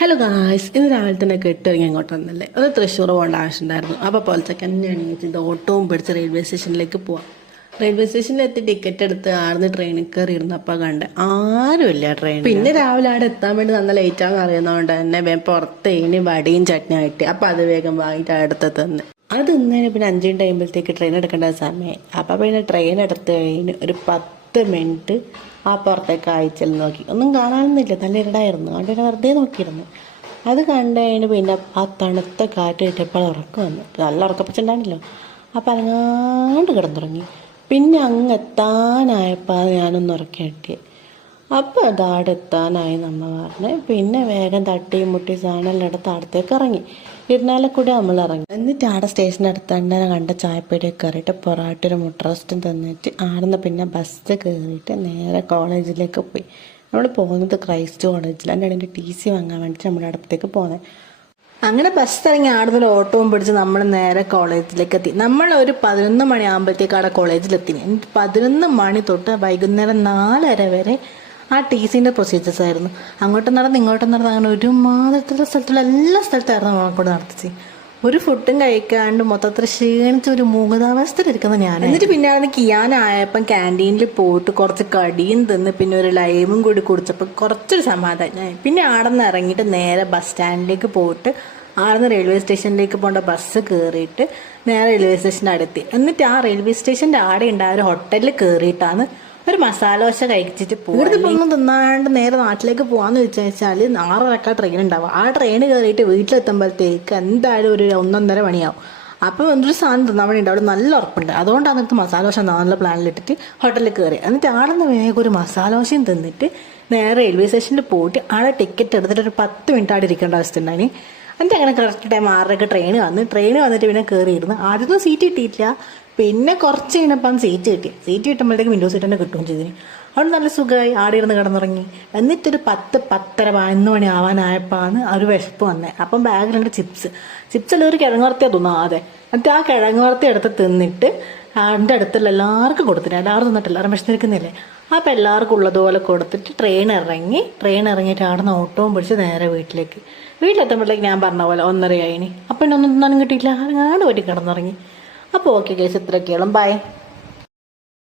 Hello guys, ഇന്ന് രാവിലെ തന്നെ കെട്ടിറങ്ങി അങ്ങോട്ട് വന്നല്ലേ. അത് തൃശ്ശൂർ പോകേണ്ട ആവശ്യമുണ്ടായിരുന്നു. അപ്പോൾ പോലത്തേക്ക് തന്നെ എണീച്ചിട്ട് ഓട്ടവും പിടിച്ച് റെയിൽവേ സ്റ്റേഷനിലേക്ക് പോവാം. റെയിൽവേ സ്റ്റേഷനിൽ എത്തി ടിക്കറ്റ് എടുത്ത് ആടുന്ന് ട്രെയിനിൽ കയറി ഇരുന്നപ്പോൾ കണ്ട് ആരുമില്ല ട്രെയിൻ. പിന്നെ രാവിലെ അവിടെ എത്താൻ വേണ്ടി നല്ല ലേറ്റാന്ന് അറിയുന്നതുകൊണ്ട് തന്നെ വേഗം പുറത്തേന് വടിയും ചട്നിയും ആയിട്ട് അപ്പം അത് വേഗം വാങ്ങിയിട്ട് അടുത്ത് തന്നെ അത് തിന്നതിന് പിന്നെ 5 മിനിറ്റ് കഴിയുമ്പോഴത്തേക്ക് ട്രെയിൻ എടുക്കേണ്ട സമയമായി. അപ്പം പിന്നെ ട്രെയിൻ എടുത്ത് കഴിഞ്ഞ് ഒരു 10 മിനിറ്റ് ആ പുറത്തേക്ക് അയച്ചൽ നോക്കി. ഒന്നും കാണാനൊന്നുമില്ല, നല്ല ഇരുടായിരുന്നു. അതുകൊണ്ട് വെറുതെ നോക്കിയിരുന്നു. അത് കണ്ടു കഴിഞ്ഞ് പിന്നെ ആ തണുത്ത കാറ്റ് കിട്ടിയപ്പോൾ ഉറക്കം വന്നു. നല്ല ഉറക്കപ്പിച്ചുണ്ടായിരുന്നല്ലോ. അപ്പം അനങ്ങാണ്ട് കിടന്നുറങ്ങി. പിന്നെ അങ്ങ് എത്താനായപ്പോൾ ഞാനൊന്ന് ഉറക്കി കിട്ടിയത്. അപ്പോൾ അതാടെ എത്താനായി നമ്മ പറഞ്ഞ് പിന്നെ വേഗം തട്ടിയും മുട്ടി സാധനം എടുത്ത് അടുത്തേക്ക് ഇറങ്ങി. ഇരുന്നാലക്കൂടി നമ്മൾ ഇറങ്ങി. എന്നിട്ട് ആടെ സ്റ്റേഷൻ്റെ അടുത്ത് തന്നെ കണ്ട ചായപ്പേടിയൊക്കെ കയറിയിട്ട് പൊറാട്ടൊരു മുട്ട റോസ്റ്റും തന്നിട്ട് ആടുന്ന് പിന്നെ ബസ് കയറിയിട്ട് നേരെ കോളേജിലേക്ക് പോയി. നമ്മൾ പോകുന്നത് ക്രൈസ്റ്റ് കോളേജിൽ. അതിൻ്റെ ഇടയിൽ TC വാങ്ങാൻ വേണ്ടിയിട്ട് നമ്മുടെ അടുത്തേക്ക് പോകുന്നത്. അങ്ങനെ ബസ് ഇറങ്ങി ആടുന്ന ഓട്ടവും പിടിച്ച് നമ്മൾ നേരെ കോളേജിലേക്ക് എത്തി. നമ്മൾ ഒരു 11 മണിയാകുമ്പോഴത്തേക്ക് അവിടെ കോളേജിലെത്തി. എന്നിട്ട് 11 മണി തൊട്ട് വൈകുന്നേരം 4:30 വരെ ആ TCൻ്റെ പ്രൊസീജിയേഴ്സ് ആയിരുന്നു. അങ്ങോട്ടും നടന്ന് ഇങ്ങോട്ടും നടന്ന് അങ്ങനെ ഒരുമാതിരത്തിലുള്ള സ്ഥലത്തുള്ള എല്ലാ സ്ഥലത്തായിരുന്നു നമ്മളെക്കൂടെ നടത്തിച്ച്. ഒരു ഫുഡും കഴിക്കാണ്ട് മൊത്തത്തിൽ ക്ഷീണിച്ച് ഒരു മൂകതാവസ്ഥയിലിരിക്കുന്ന ഞാൻ. എന്നിട്ട് പിന്നെ അവിടെ കിയാനായപ്പം ക്യാൻറ്റീനിൽ പോയിട്ട് കുറച്ച് കടിയും തിന്ന് പിന്നെ ഒരു ലൈമും കൂടി കുടിച്ചപ്പോൾ കുറച്ചൊരു സമാധാനം. പിന്നെ അവിടെ നിന്ന് ഇറങ്ങിയിട്ട് നേരെ ബസ് സ്റ്റാൻഡിലേക്ക് പോയിട്ട് ആടുന്ന് റെയിൽവേ സ്റ്റേഷനിലേക്ക് പോകേണ്ട ബസ് കയറിയിട്ട് നേരെ റെയിൽവേ സ്റ്റേഷൻ്റെ അടുത്ത്. എന്നിട്ട് ആ റെയിൽവേ സ്റ്റേഷൻ്റെ ആടെ ഉണ്ടായ ഒരു ഹോട്ടലിൽ കയറിയിട്ടാണ് ഒരു മസാല ദോശ കഴിച്ചിട്ട് ഇവിടുത്തെ ഒന്നും തിന്നാണ്ട് നേരെ നാട്ടിലേക്ക് പോകാന്ന് വെച്ചാൽ 6:30 ട്രെയിൻ ഉണ്ടാവും. ആ ട്രെയിൻ കയറിയിട്ട് വീട്ടിലെത്തുമ്പോഴത്തേക്ക് എന്തായാലും ഒരു 1-1:30 മണിയാവും. അപ്പം എന്തൊരു സാധനം തിന്നാൻ വേണ്ടി ഉണ്ട്. അവിടെ നല്ല ഉറപ്പുണ്ട്. അതുകൊണ്ടാണ് എന്നിട്ട് മസാല ദോശ നല്ല പ്ലാനിലിട്ടിട്ട് ഹോട്ടലിൽ കയറി. എന്നിട്ട് അവിടെ നിന്ന് വേഗം ഒരു മസാല ദോശയും തിന്നിട്ട് നേരെ റെയിൽവേ സ്റ്റേഷനിൽ പോയിട്ട് അവിടെ ടിക്കറ്റ് എടുത്തിട്ട് ഒരു 10 മിനിറ്റ് അവിടെ ഇരിക്കേണ്ട അവസ്ഥ ഉണ്ടായി. എന്നിട്ട് അങ്ങനെ കറക്റ്റ് ടൈം 6:30 ട്രെയിൻ വന്നിട്ട് പിന്നെ കയറിയിരുന്നു. ആദ്യമൊന്നും സീറ്റ് കിട്ടിയിട്ടില്ല. പിന്നെ കുറച്ച് കഴിഞ്ഞപ്പം സീറ്റ് കിട്ടുമ്പോഴത്തേക്ക് വിൻഡോ സീറ്റ് തന്നെ കിട്ടുകയും ചെയ്തിന്. അവിടെ നല്ല സുഖമായി ആടെ ഇരുന്ന് കിടന്നുറങ്ങി. എന്നിട്ടൊരു 10-10:30-11 മണി ആവാനായപ്പോഴാണ് ഒരു വിശപ്പ് വന്നത്. അപ്പം ബാഗിലുണ്ട് ചിപ്സ് എല്ലാം ഒരു കിഴങ്ങ് വറുത്തിയാണ് തോന്നാതെ. എന്നിട്ട് ആ കിഴങ്ങ് വറുത്തി എടുത്ത് തിന്നിട്ട് എൻ്റെ അടുത്തുള്ള എല്ലാവർക്കും കൊടുത്തിട്ട് എല്ലാവരും തിന്നിട്ട് എല്ലാവരും വിശന്നിരിക്കുന്നില്ലേ. അപ്പം എല്ലാവർക്കും ഉള്ളതുപോലെ കൊടുത്തിട്ട് ട്രെയിൻ ഇറങ്ങിയിട്ട് അവിടെ നിന്ന് ഓട്ടവും പിടിച്ച് നേരെ വീട്ടിലെത്തുമ്പോഴത്തേക്ക് ഞാൻ പറഞ്ഞ പോലെ 1:30 ആയിന്. അപ്പം ഒന്നും തിന്നാനും കിട്ടിയില്ല. അങ്ങാണ്ട് പോയിട്ട് കിടന്നുറങ്ങി. അപ്പോൾ ഓക്കെ ഗൈസ്, ഇത്രയൊക്കെയോളം ബൈ.